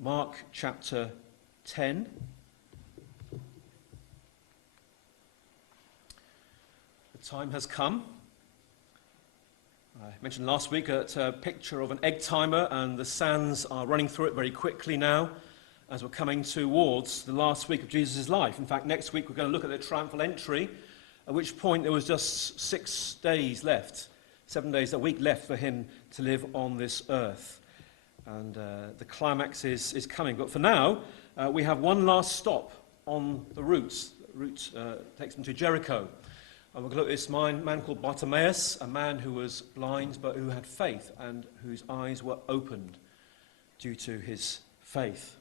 Mark chapter 10. The time has come. I mentioned last week a picture of an egg timer, and the sands are running through it very quickly now as we're coming towards the last week of Jesus' life. In fact, next week we're going to look at the triumphal entry, at which point there was just 6 days left, 7 days, a week left for him to live on this earth. And the climax is coming. But for now, we have one last stop on the route. The route takes them to Jericho. And we're going to look at this man called Bartimaeus, a man who was blind but who had faith and whose eyes were opened due to his faith.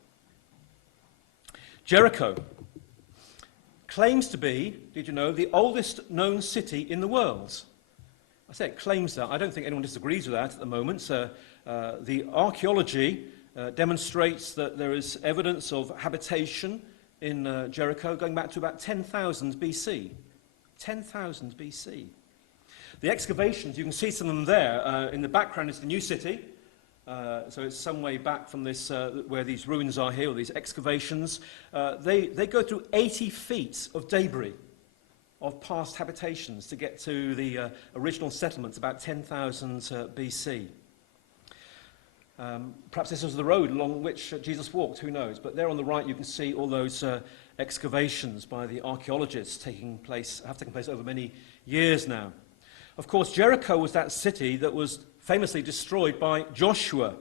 Jericho claims to be, did you know, the oldest known city in the world. I say it claims that. I don't think anyone disagrees with that at the moment. The archaeology demonstrates that there is evidence of habitation in Jericho going back to about 10,000 BC. 10,000 BC. The excavations, you can see some of them there. In the background is the new city. So it's some way back from this, where these ruins are here, or these excavations. They go through 80 feet of debris of past habitations to get to the original settlements about 10,000 BC. Perhaps this was the road along which Jesus walked, who knows? But there on the right you can see all those excavations by the archaeologists have taken place over many years now. Of course, Jericho was that city that was famously destroyed by Joshua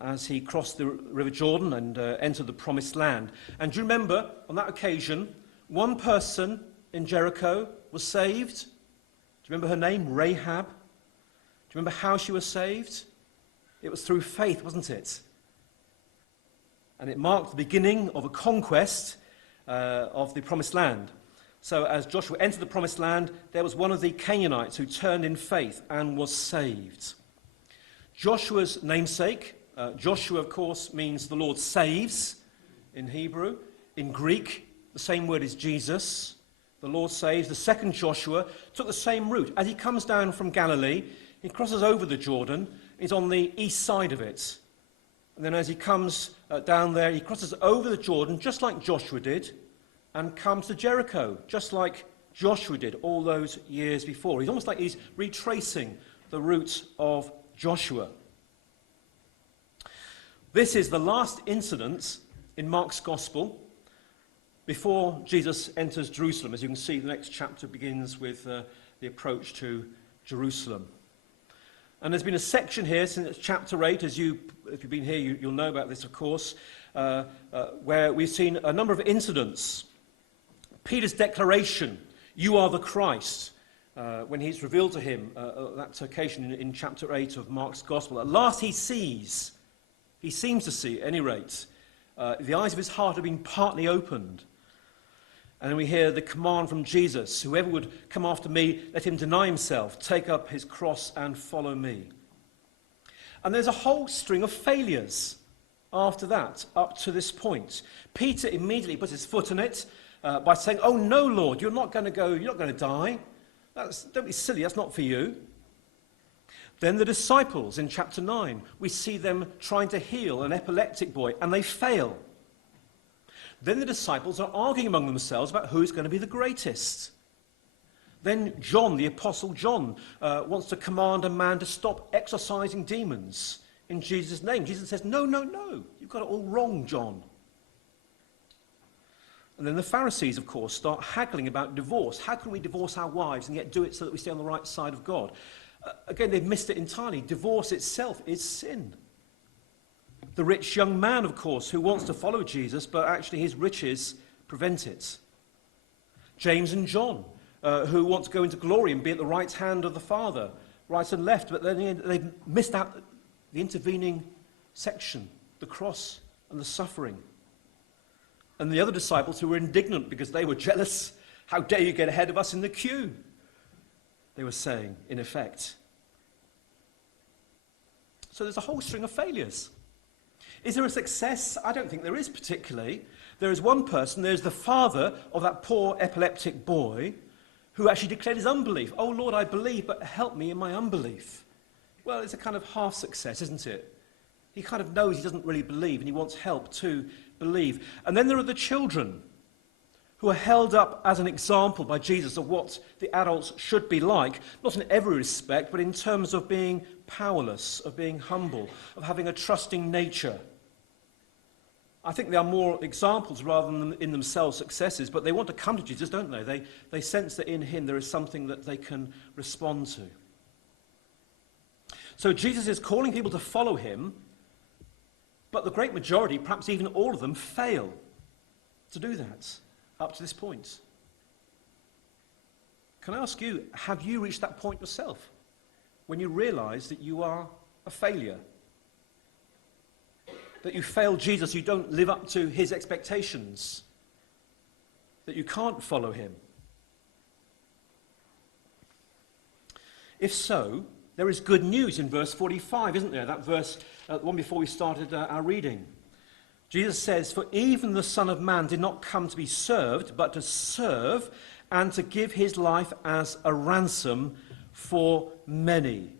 as he crossed the River Jordan and entered the Promised Land. And do you remember, on that occasion, one person in Jericho was saved? Do you remember her name? Rahab. Do you remember how she was saved? It was through faith, wasn't it? And it marked the beginning of a conquest of the Promised Land. So as Joshua entered the Promised Land, there was one of the Canaanites who turned in faith and was saved. Joshua's namesake, Joshua, of course, means the Lord saves in Hebrew. In Greek, the same word is Jesus. The Lord saves. The second Joshua took the same route. As he comes down from Galilee, he crosses over the Jordan. He's on the east side of it. And then as he comes down there, he crosses over the Jordan, just like Joshua did, and comes to Jericho, just like Joshua did all those years before. He's almost like he's retracing the route of Joshua. This is the last incident in Mark's Gospel before Jesus enters Jerusalem. As you can see, the next chapter begins with the approach to Jerusalem. And there's been a section here since chapter 8, if you've been here, you'll know about this, of course, where we've seen a number of incidents. Peter's declaration, "You are the Christ," when he's revealed to him that occasion in chapter 8 of Mark's Gospel. At last he seems to see, at any rate, the eyes of his heart have been partly opened. And then we hear the command from Jesus, "Whoever would come after me, let him deny himself, take up his cross and follow me." And there's a whole string of failures after that, up to this point. Peter immediately puts his foot in it by saying, "Oh no, Lord, you're not going to die. Don't be silly, that's not for you." Then the disciples in chapter 9, we see them trying to heal an epileptic boy, and they fail. Then the disciples are arguing among themselves about who is going to be the greatest. Then John, the Apostle John, wants to command a man to stop exorcising demons in Jesus' name. Jesus says, no, you've got it all wrong, John. And then the Pharisees, of course, start haggling about divorce. How can we divorce our wives and yet do it so that we stay on the right side of God? Again, they've missed it entirely. Divorce itself is sin. The rich young man, of course, who wants to follow Jesus, but actually his riches prevent it. James and John, who want to go into glory and be at the right hand of the Father, right and left, but then they've missed out the intervening section, the cross and the suffering. And the other disciples who were indignant because they were jealous. "How dare you get ahead of us in the queue?" they were saying, in effect. So there's a whole string of failures. Is there a success? I don't think there is particularly. There is one person, there's the father of that poor epileptic boy, who actually declared his unbelief. "Oh Lord, I believe, but help me in my unbelief." Well, it's a kind of half success, isn't it? He kind of knows he doesn't really believe, and he wants help to believe. And then there are the children, who are held up as an example by Jesus of what the adults should be like, not in every respect, but in terms of being powerless, of being humble, of having a trusting nature. I think they are more examples rather than in themselves successes, but they want to come to Jesus, don't they? They sense that in him there is something that they can respond to. So Jesus is calling people to follow him, but the great majority, perhaps even all of them, fail to do that. Up to this point. Can I ask you, have you reached that point yourself when you realize that you are a failure? That you failed Jesus, you don't live up to his expectations, that you can't follow him? If so, there is good news in verse 45, isn't there? That verse, the one before we started our reading. Jesus says, "For even the Son of Man did not come to be served, but to serve and to give his life as a ransom for many."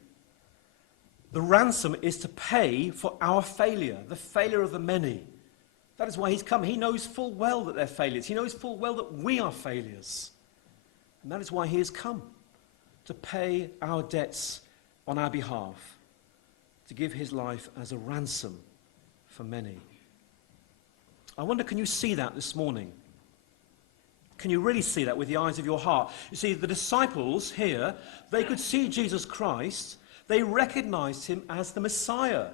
The ransom is to pay for our failure, the failure of the many. That is why he's come. He knows full well that they're failures. He knows full well that we are failures. And that is why he has come, to pay our debts on our behalf, to give his life as a ransom for many. I wonder, can you see that this morning? Can you really see that with the eyes of your heart? You see, the disciples here, they could see Jesus Christ. They recognized him as the Messiah.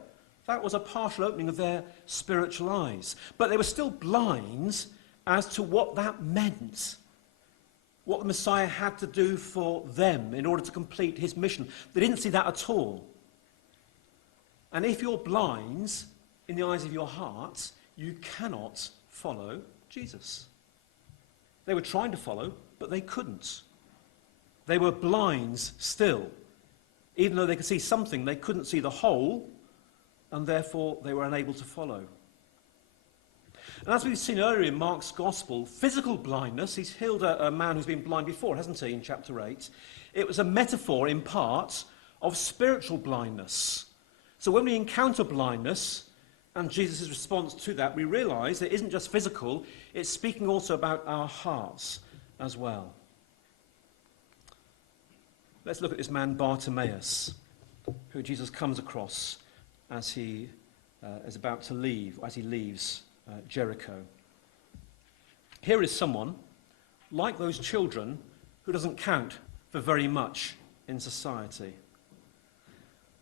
That was a partial opening of their spiritual eyes. But they were still blind as to what that meant, what the Messiah had to do for them in order to complete his mission. They didn't see that at all. And if you're blind in the eyes of your heart, you cannot follow Jesus. They were trying to follow, but they couldn't. They were blind still. Even though they could see something, they couldn't see the whole, and therefore they were unable to follow. And as we've seen earlier in Mark's Gospel, physical blindness, he's healed a man who's been blind before, hasn't he, in chapter 8. It was a metaphor, in part, of spiritual blindness. So when we encounter blindness, and Jesus' response to that, we realize it isn't just physical, it's speaking also about our hearts as well. Let's look at this man Bartimaeus, who Jesus comes across as he is about to leave, as he leaves Jericho. Here is someone, like those children, who doesn't count for very much in society.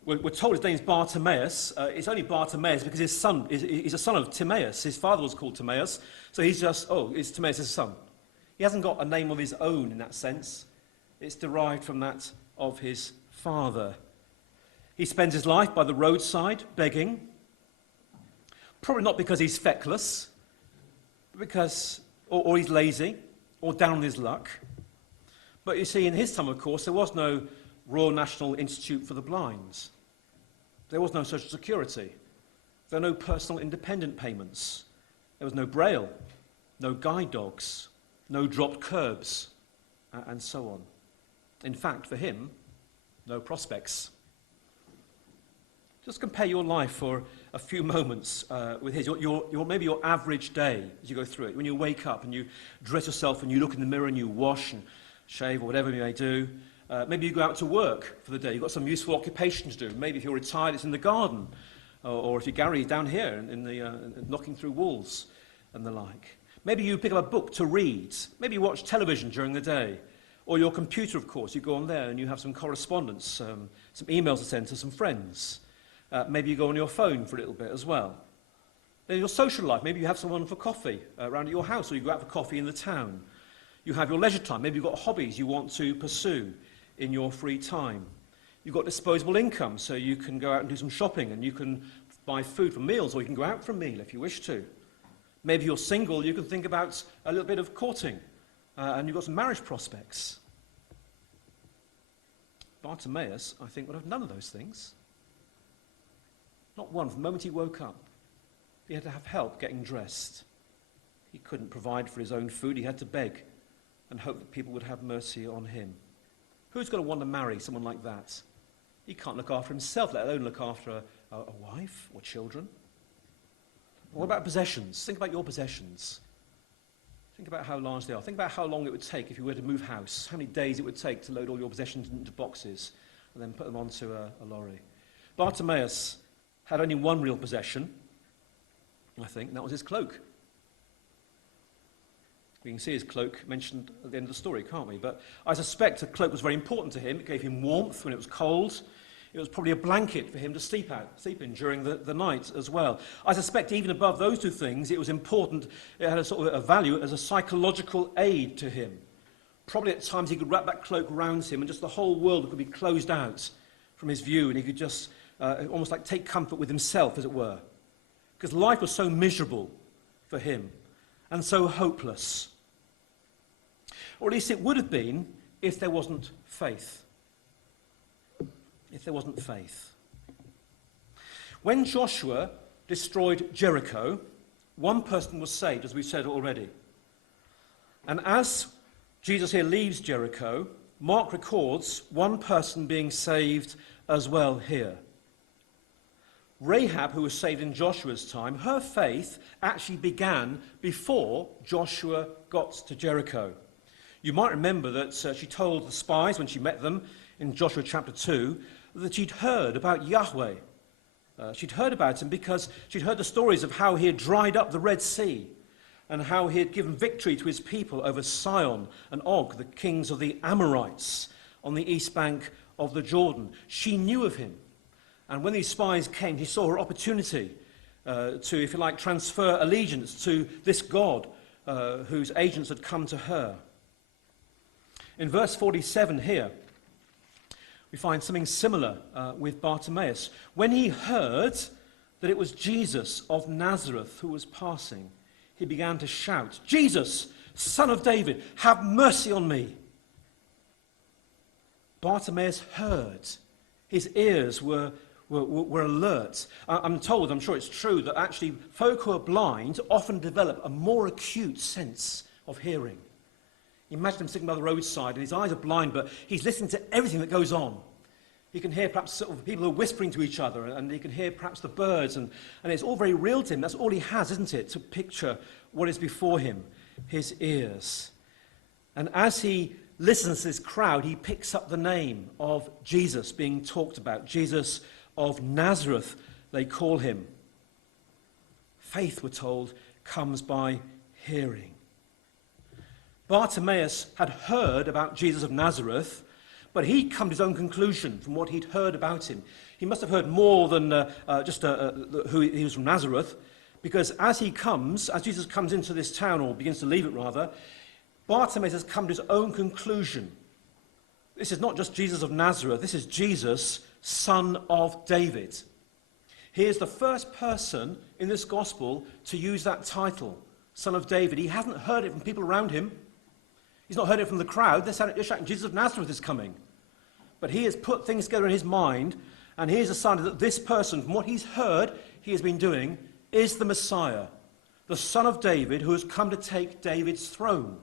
We're told his name's Bartimaeus. It's only Bartimaeus because his son, he's a son of Timaeus. His father was called Timaeus, so he's just, it's Timaeus' son. He hasn't got a name of his own in that sense. It's derived from that of his father. He spends his life by the roadside, begging. Probably not because he's feckless, but because, or he's lazy, or down on his luck. But you see, in his time, of course, there was no Royal National Institute for the Blind. There was no social security. There were no personal independent payments. There was no braille, no guide dogs, no dropped curbs, and so on. In fact, for him, no prospects. Just compare your life for a few moments with his. Maybe your average day as you go through it. When you wake up and you dress yourself and you look in the mirror and you wash and shave or whatever you may do. Maybe you go out to work for the day. You've got some useful occupation to do. Maybe if you're retired, it's in the garden. Or if you're Gary, down here, knocking through walls and the like. Maybe you pick up a book to read. Maybe you watch television during the day. Or your computer, of course. You go on there and you have some correspondence, some emails to send to some friends. Maybe you go on your phone for a little bit as well. Then your social life. Maybe you have someone for coffee around at your house, or you go out for coffee in the town. You have your leisure time. Maybe you've got hobbies you want to pursue in your free time. You've got disposable income, so you can go out and do some shopping, and you can buy food for meals, or you can go out for a meal if you wish to. Maybe you're single, you can think about a little bit of courting, and you've got some marriage prospects. Bartimaeus, I think, would have none of those things. Not one. From the moment he woke up, he had to have help getting dressed. He couldn't provide for his own food. He had to beg and hope that people would have mercy on him. Who's going to want to marry someone like that? He can't look after himself, let alone look after a wife or children? What about possessions? Think about your possessions. Think about how large they are. Think about how long it would take if you were to move house, how many days it would take to load all your possessions into boxes and then put them onto a lorry. Bartimaeus had only one real possession, I think, and that was his cloak. We can see his cloak mentioned at the end of the story, can't we? But I suspect the cloak was very important to him. It gave him warmth when it was cold. It was probably a blanket for him to sleep in during the night as well. I suspect even above those two things, it was important. It had a sort of a value as a psychological aid to him. Probably at times he could wrap that cloak around him and just the whole world could be closed out from his view, and he could just almost like take comfort with himself, as it were. Because life was so miserable for him and so hopeless. Or at least it would have been if there wasn't faith. If there wasn't faith. When Joshua destroyed Jericho, one person was saved, as we've said already. And as Jesus here leaves Jericho, Mark records one person being saved as well here. Rahab, who was saved in Joshua's time, her faith actually began before Joshua got to Jericho. You might remember that she told the spies when she met them in Joshua chapter 2 that she'd heard about Yahweh. She'd heard about him because she'd heard the stories of how he had dried up the Red Sea and how he had given victory to his people over Sihon and Og, the kings of the Amorites, on the east bank of the Jordan. She knew of him. And when these spies came, he saw her opportunity to, if you like, transfer allegiance to this God whose agents had come to her. In verse 47 here, we find something similar with Bartimaeus. When he heard that it was Jesus of Nazareth who was passing, he began to shout, "Jesus, Son of David, have mercy on me." Bartimaeus heard. His ears were alert. I'm told, I'm sure it's true, that actually folk who are blind often develop a more acute sense of hearing. Imagine him sitting by the roadside and his eyes are blind, but he's listening to everything that goes on. He can hear perhaps sort of people who are whispering to each other, and he can hear perhaps the birds, and it's all very real to him. That's all he has, isn't it, to picture what is before him, his ears. And as he listens to this crowd, he picks up the name of Jesus being talked about. Jesus of Nazareth, they call him. Faith, we're told, comes by hearing. Bartimaeus had heard about Jesus of Nazareth, but he'd come to his own conclusion from what he'd heard about him. He must have heard more than just who he was from Nazareth, because as Jesus comes into this town, or begins to leave it rather, Bartimaeus has come to his own conclusion. This is not just Jesus of Nazareth, this is Jesus, Son of David. He is the first person in this gospel to use that title, Son of David. He hasn't heard it from people around him. He's not heard it from the crowd. They're shouting, Jesus of Nazareth is coming. But he has put things together in his mind, and he has decided that this person, from what he's heard he has been doing, is the Messiah, the Son of David, who has come to take David's throne.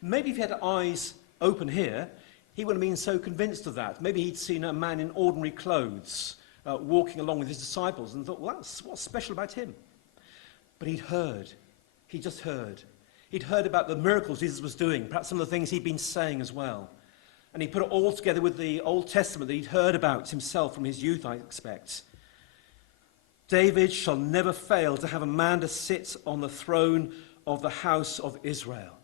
Maybe if he had eyes open here, he wouldn't have been so convinced of that. Maybe he'd seen a man in ordinary clothes walking along with his disciples and thought, well, what's special about him? But he'd heard. He just heard. He'd heard about the miracles Jesus was doing, perhaps some of the things he'd been saying as well. And he put it all together with the Old Testament that he'd heard about himself from his youth, I expect. David shall never fail to have a man to sit on the throne of the house of Israel.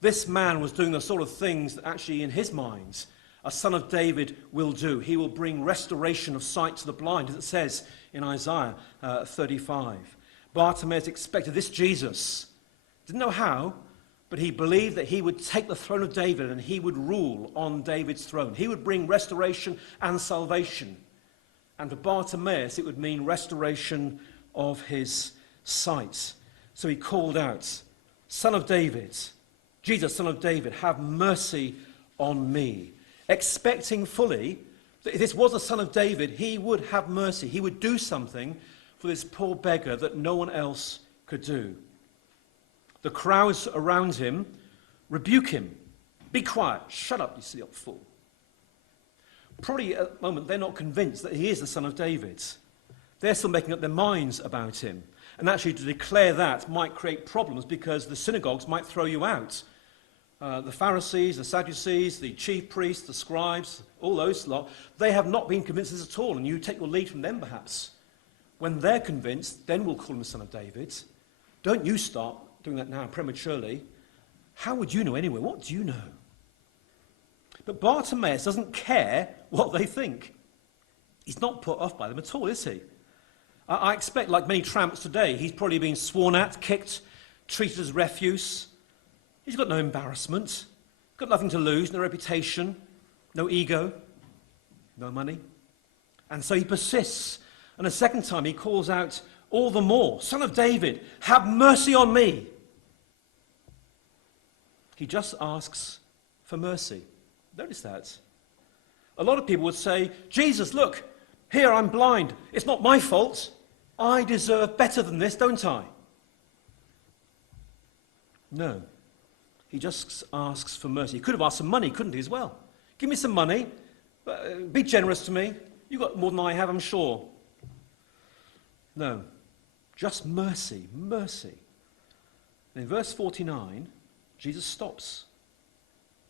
This man was doing the sort of things that actually in his mind a son of David will do. He will bring restoration of sight to the blind, as it says in Isaiah 35. Bartimaeus expected this Jesus. Didn't know how, but he believed that he would take the throne of David and he would rule on David's throne. He would bring restoration and salvation. And for Bartimaeus, it would mean restoration of his sight. So he called out, Son of David, Jesus, Son of David, have mercy on me. Expecting fully that if this was the Son of David, he would have mercy. He would do something for this poor beggar that no one else could do. The crowds around him rebuke him. Be quiet. Shut up, you silly old fool. Probably at the moment they're not convinced that he is the Son of David. They're still making up their minds about him. And actually to declare that might create problems because the synagogues might throw you out. The Pharisees, the Sadducees, the chief priests, the scribes, all those lot, they have not been convinced of this at all, and you take your lead from them perhaps. When they're convinced, then we'll call him the Son of David. Don't you start doing that now prematurely. How would you know anyway? What do you know? But Bartimaeus doesn't care what they think. He's not put off by them at all, is he? I expect, like many tramps today, he's probably been sworn at, kicked, treated as refuse. He's got no embarrassment, got nothing to lose, no reputation, no ego, no money. And so he persists. And a second time he calls out all the more, Son of David, have mercy on me. He just asks for mercy. Notice that. A lot of people would say, Jesus, look, here I'm blind. It's not my fault. I deserve better than this, don't I? No. He just asks for mercy. He could have asked for money, couldn't he, as well? Give me some money. Be generous to me. You've got more than I have, I'm sure. No. Just mercy. Mercy. And in verse 49, Jesus stops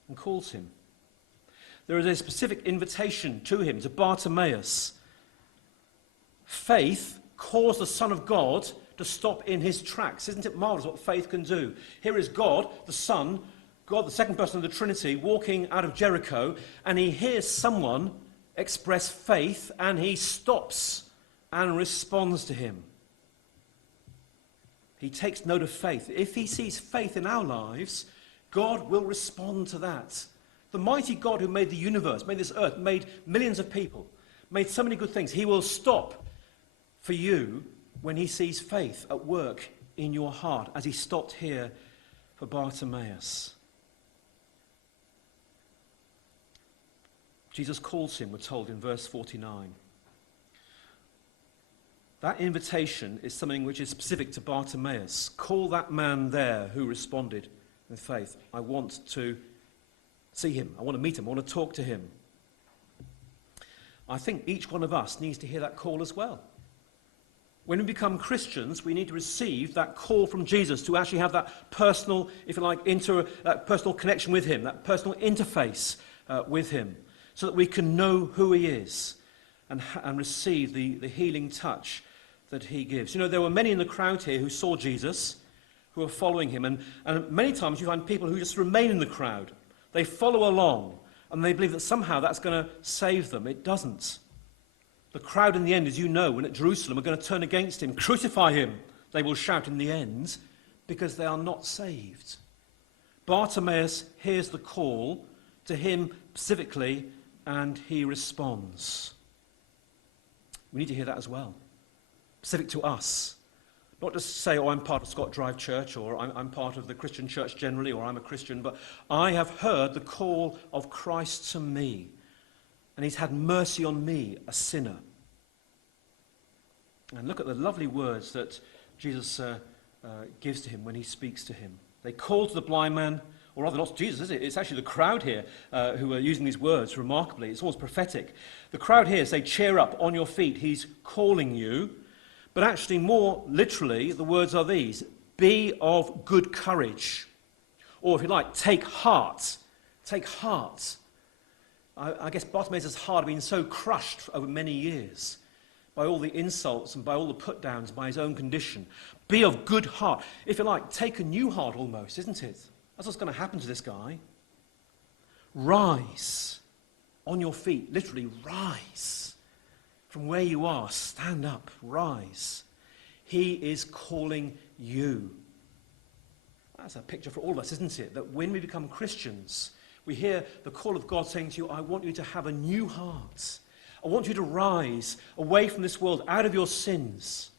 and calls him. There is a specific invitation to him, to Bartimaeus. Faith caused the Son of God to stop in his tracks. Isn't it marvelous what faith can do? Here is God, the Son, God, the second person of the Trinity, walking out of Jericho, and he hears someone express faith, and he stops and responds to him. He takes note of faith. If he sees faith in our lives, God will respond to that. The mighty God who made the universe, made this earth, made millions of people, made so many good things, he will stop for you when he sees faith at work in your heart, as he stopped here for Bartimaeus. Jesus calls him, we're told in verse 49. That invitation is something which is specific to Bartimaeus. Call that man there who responded with faith. I want to see him. I want to meet him. I want to talk to him. I think each one of us needs to hear that call as well. When we become Christians, we need to receive that call from Jesus to actually have that personal, if you like, that personal connection with him, that personal interface with him, so that we can know who he is and receive the healing touch that he gives. You know, there were many in the crowd here who saw Jesus, who were following him, and many times you find people who just remain in the crowd. They follow along, and they believe that somehow that's going to save them. It doesn't. The crowd in the end, as you know, when at Jerusalem, are going to turn against him, crucify him, they will shout in the end, because they are not saved. Bartimaeus hears the call to him specifically, and he responds. We need to hear that as well. Specific to us. Not just say, oh, I'm part of Scott Drive Church, or I'm part of the Christian church generally, or I'm a Christian, but I have heard the call of Christ to me. And he's had mercy on me, a sinner. And look at the lovely words that Jesus gives to him when he speaks to him. They call to the blind man, or rather not Jesus, is it? It's actually the crowd here who are using these words remarkably. It's almost prophetic. The crowd here say, cheer up, on your feet, he's calling you. But actually more literally, the words are these, be of good courage. Or if you like, take heart. Take heart. I guess Bartimaeus' heart had been so crushed over many years by all the insults and by all the put-downs, by his own condition. Be of good heart. If you like, take a new heart almost, isn't it? That's what's going to happen to this guy. Rise on your feet, literally rise. From where you are, stand up, rise. He is calling you. That's a picture for all of us, isn't it? That when we become Christians, we hear the call of God saying to you, I want you to have a new heart. I want you to rise away from this world, out of your sins.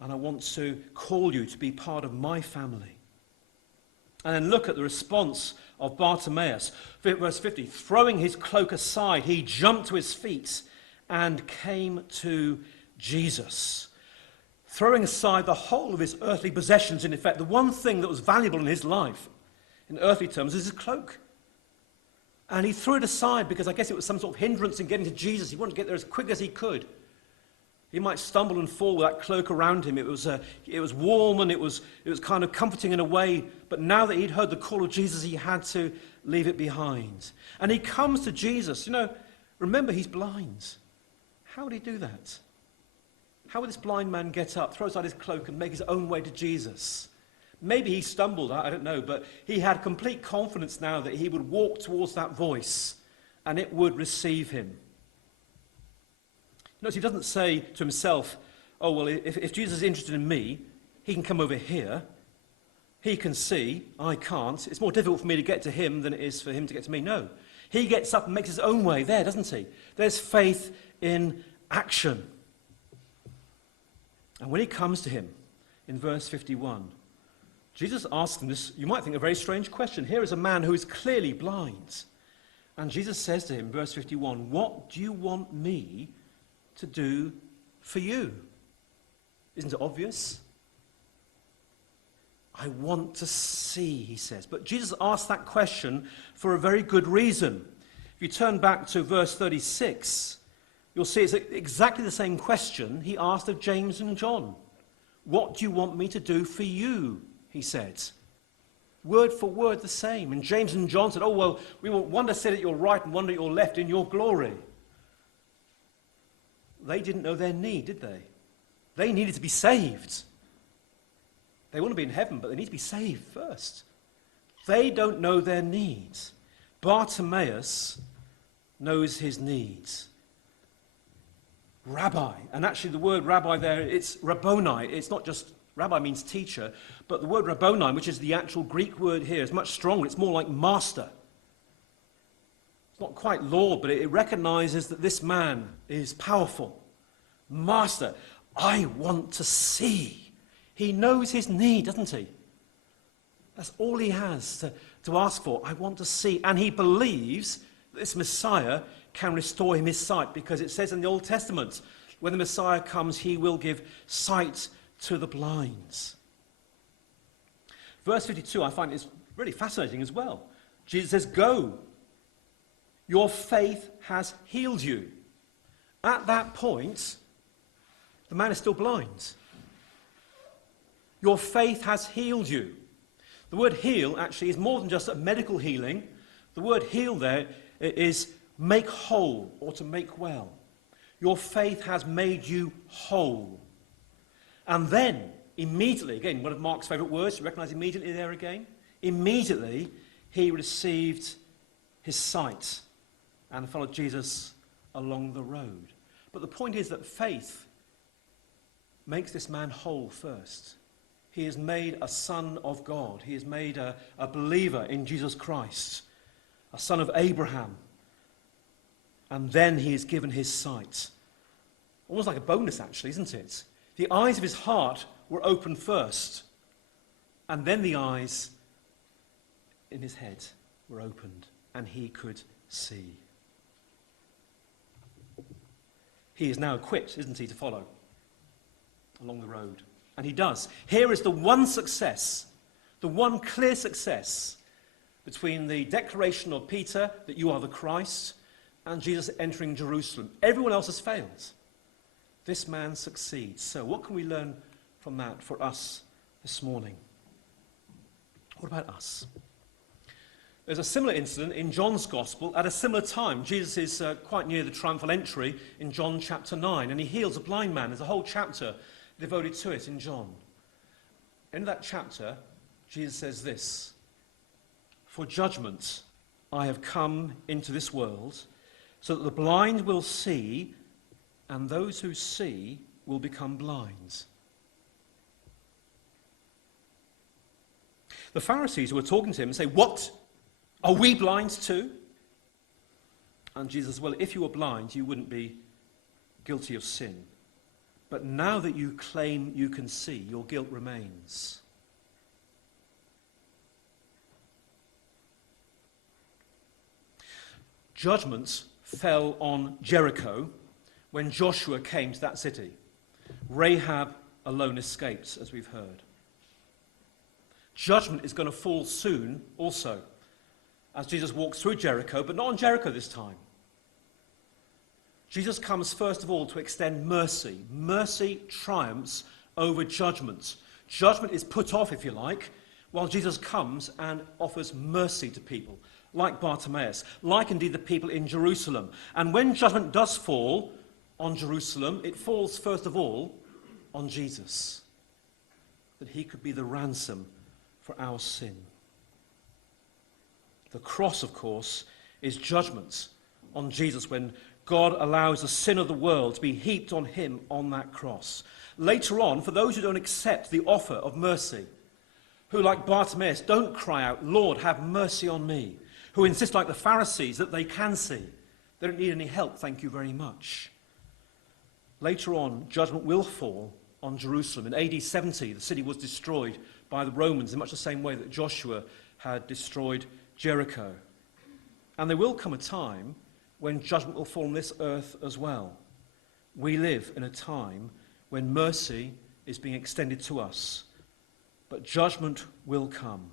And I want to call you to be part of my family. And then look at the response of Bartimaeus. Verse 50, throwing his cloak aside, he jumped to his feet and came to Jesus. Throwing aside the whole of his earthly possessions, in effect, the one thing that was valuable in his life, in earthly terms, is his cloak. And he threw it aside because I guess it was some sort of hindrance in getting to Jesus. He wanted to get there as quick as he could. He might stumble and fall with that cloak around him. It was warm and it was kind of comforting in a way. But now that he'd heard the call of Jesus, he had to leave it behind. And he comes to Jesus. Remember, he's blind. How would he do that? How would this blind man get up, throw aside his cloak, and make his own way to Jesus? Maybe he stumbled, I don't know, but he had complete confidence now that he would walk towards that voice and it would receive him. Notice he doesn't say to himself, oh, well, if Jesus is interested in me, he can come over here. He can see, I can't. It's more difficult for me to get to him than it is for him to get to me. No. He gets up and makes his own way there, doesn't he? There's faith in action. And when he comes to him, in verse 51, Jesus asks him this, you might think, a very strange question. Here is a man who is clearly blind. And Jesus says to him, verse 51, what do you want me to do for you? Isn't it obvious? I want to see, he says. But Jesus asked that question for a very good reason. If you turn back to verse 36, you'll see it's exactly the same question he asked of James and John. What do you want me to do for you? He said. Word for word the same. And James and John said, oh, well, we want one to sit at your right and one at your left in your glory. They didn't know their need, did they? They needed to be saved. They want to be in heaven, but they need to be saved first. They don't know their needs. Bartimaeus knows his needs. Rabbi, and actually the word rabbi there, it's Rabboni. It's not just, rabbi means teacher, but the word Rabboni, which is the actual Greek word here, is much stronger. It's more like master. It's not quite Lord, but it recognizes that this man is powerful. Master, I want to see. He knows his need, doesn't he? That's all he has to ask for. I want to see. And he believes that this Messiah can restore him his sight, because it says in the Old Testament, when the Messiah comes, he will give sight to the blind. Verse 52, I find is really fascinating as well. Jesus says, go. Your faith has healed you. At that point, the man is still blind. Your faith has healed you. The word heal actually is more than just a medical healing. The word heal there is make whole or to make well. Your faith has made you whole. And then, immediately, again, one of Mark's favourite words, you recognise immediately there again? Immediately, he received his sight and followed Jesus along the road. But the point is that faith makes this man whole first. He is made a son of God. He is made a believer in Jesus Christ, a son of Abraham. And then he is given his sight. Almost like a bonus, actually, isn't it? The eyes of his heart were opened first, and then the eyes in his head were opened, and he could see. He is now equipped, isn't he, to follow along the road. And he does. Here is the one success, the one clear success between the declaration of Peter that you are the Christ and Jesus entering Jerusalem. Everyone else has failed. This man succeeds. So what can we learn from that for us this morning? What about us? There's a similar incident in John's Gospel at a similar time. Jesus is quite near the triumphal entry in John chapter 9, and he heals a blind man. There's a whole chapter devoted to it in John. In that chapter, Jesus says this, "For judgment I have come into this world, so that the blind will see, and those who see will become blind." The Pharisees who were talking to him say, "What? Are we blind too?" And Jesus says, "Well, if you were blind, you wouldn't be guilty of sin. But now that you claim you can see, your guilt remains." Judgment fell on Jericho when Joshua came to that city. Rahab alone escaped, as we've heard. Judgment is going to fall soon also as Jesus walks through Jericho, but not on Jericho this time. Jesus comes first of all to extend mercy. Mercy triumphs over judgment. Judgment is put off, if you like, while Jesus comes and offers mercy to people, like Bartimaeus, like indeed the people in Jerusalem. And when judgment does fall on Jerusalem, it falls first of all on Jesus, that he could be the ransom for our sin. The cross, of course, is judgment on Jesus when God allows the sin of the world to be heaped on him on that cross. Later on, for those who don't accept the offer of mercy, who, like Bartimaeus, don't cry out, "Lord, have mercy on me," who insist, like the Pharisees, that they can see, they don't need any help, thank you very much. Later on, judgment will fall on Jerusalem. In AD 70, the city was destroyed by the Romans in much the same way that Joshua had destroyed Jericho. And there will come a time when judgment will fall on this earth as well. We live in a time when mercy is being extended to us, but judgment will come.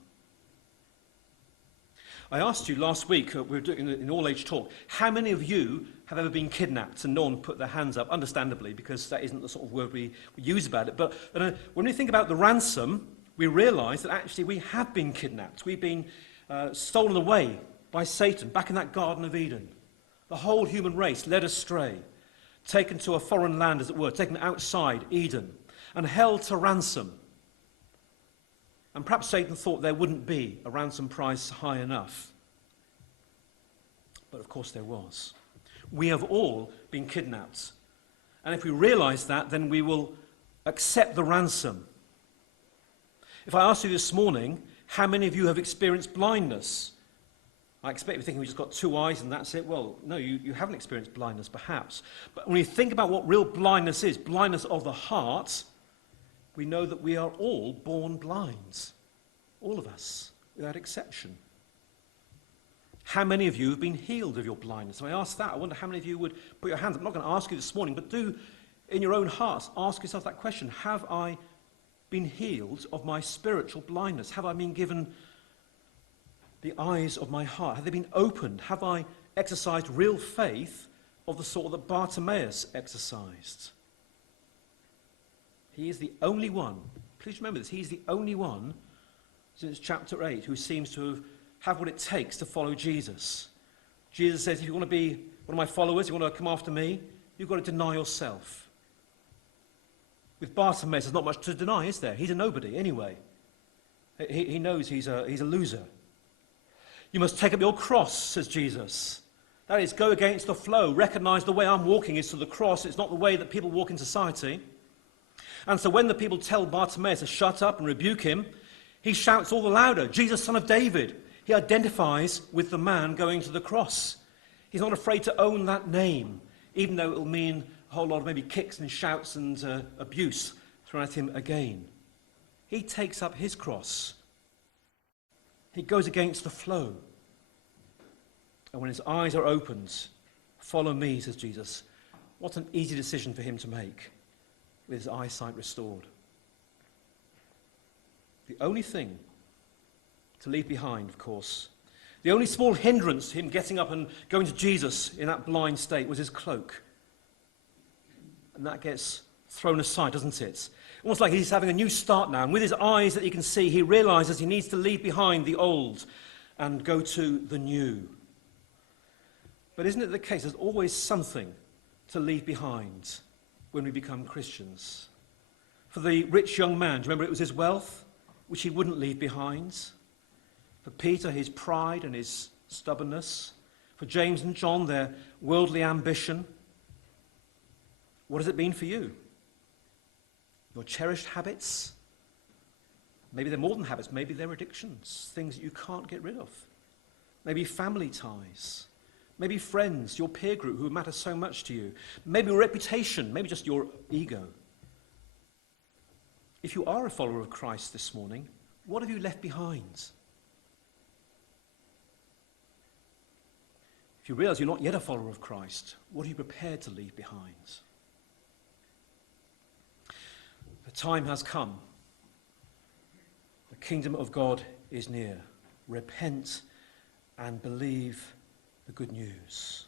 I asked you last week, we were doing an all-age talk, how many of you have ever been kidnapped? And no one put their hands up, understandably, because that isn't the sort of word we use about it. But when we think about the ransom, we realise that actually we have been kidnapped. We've been stolen away by Satan back in that Garden of Eden. The whole human race led astray, taken to a foreign land, as it were, taken outside Eden, and held to ransom. And perhaps Satan thought there wouldn't be a ransom price high enough. But of course there was. We have all been kidnapped. And if we realise that, then we will accept the ransom. If I ask you this morning, how many of you have experienced blindness? I expect you're thinking we've just got two eyes and that's it. Well, no, you haven't experienced blindness, perhaps. But when you think about what real blindness is, blindness of the heart, we know that we are all born blind. All of us, without exception. How many of you have been healed of your blindness? So I ask that. I wonder how many of you would put your hands up. I'm not going to ask you this morning, but do, in your own hearts, ask yourself that question. Have I been healed of my spiritual blindness? Have I been given the eyes of my heart? Have they been opened? Have I exercised real faith of the sort that Bartimaeus exercised? He is the only one, please remember this, he's the only one since chapter 8 who seems to have what it takes to follow Jesus. Jesus says, if you want to be one of my followers, you want to come after me, you've got to deny yourself. With Bartimaeus, there's not much to deny, is there? He's a nobody anyway. He knows he's a loser. You must take up your cross, says Jesus. That is, go against the flow. Recognize the way I'm walking is to the cross. It's not the way that people walk in society. And so when the people tell Bartimaeus to shut up and rebuke him, he shouts all the louder, Jesus, son of David. He identifies with the man going to the cross. He's not afraid to own that name, even though it will mean a whole lot of maybe kicks and shouts and abuse thrown at him again. He takes up his cross. He goes against the flow. And when his eyes are opened, follow me, says Jesus. What an easy decision for him to make with his eyesight restored. The only thing to leave behind, of course, the only small hindrance to him getting up and going to Jesus in that blind state was his cloak. And that gets thrown aside, doesn't it? Almost like he's having a new start now. And with his eyes that he can see, he realizes he needs to leave behind the old and go to the new. But isn't it the case there's always something to leave behind when we become Christians? For the rich young man, do you remember it was his wealth which he wouldn't leave behind? For Peter, his pride and his stubbornness. For James and John, their worldly ambition. What has it been for you? Your cherished habits? Maybe they're more than habits. Maybe they're addictions, things that you can't get rid of. Maybe family ties. Maybe friends, your peer group who matter so much to you. Maybe your reputation. Maybe just your ego. If you are a follower of Christ this morning, what have you left behind? If you realize you're not yet a follower of Christ, what are you prepared to leave behind? The time has come. The kingdom of God is near. Repent and believe the good news.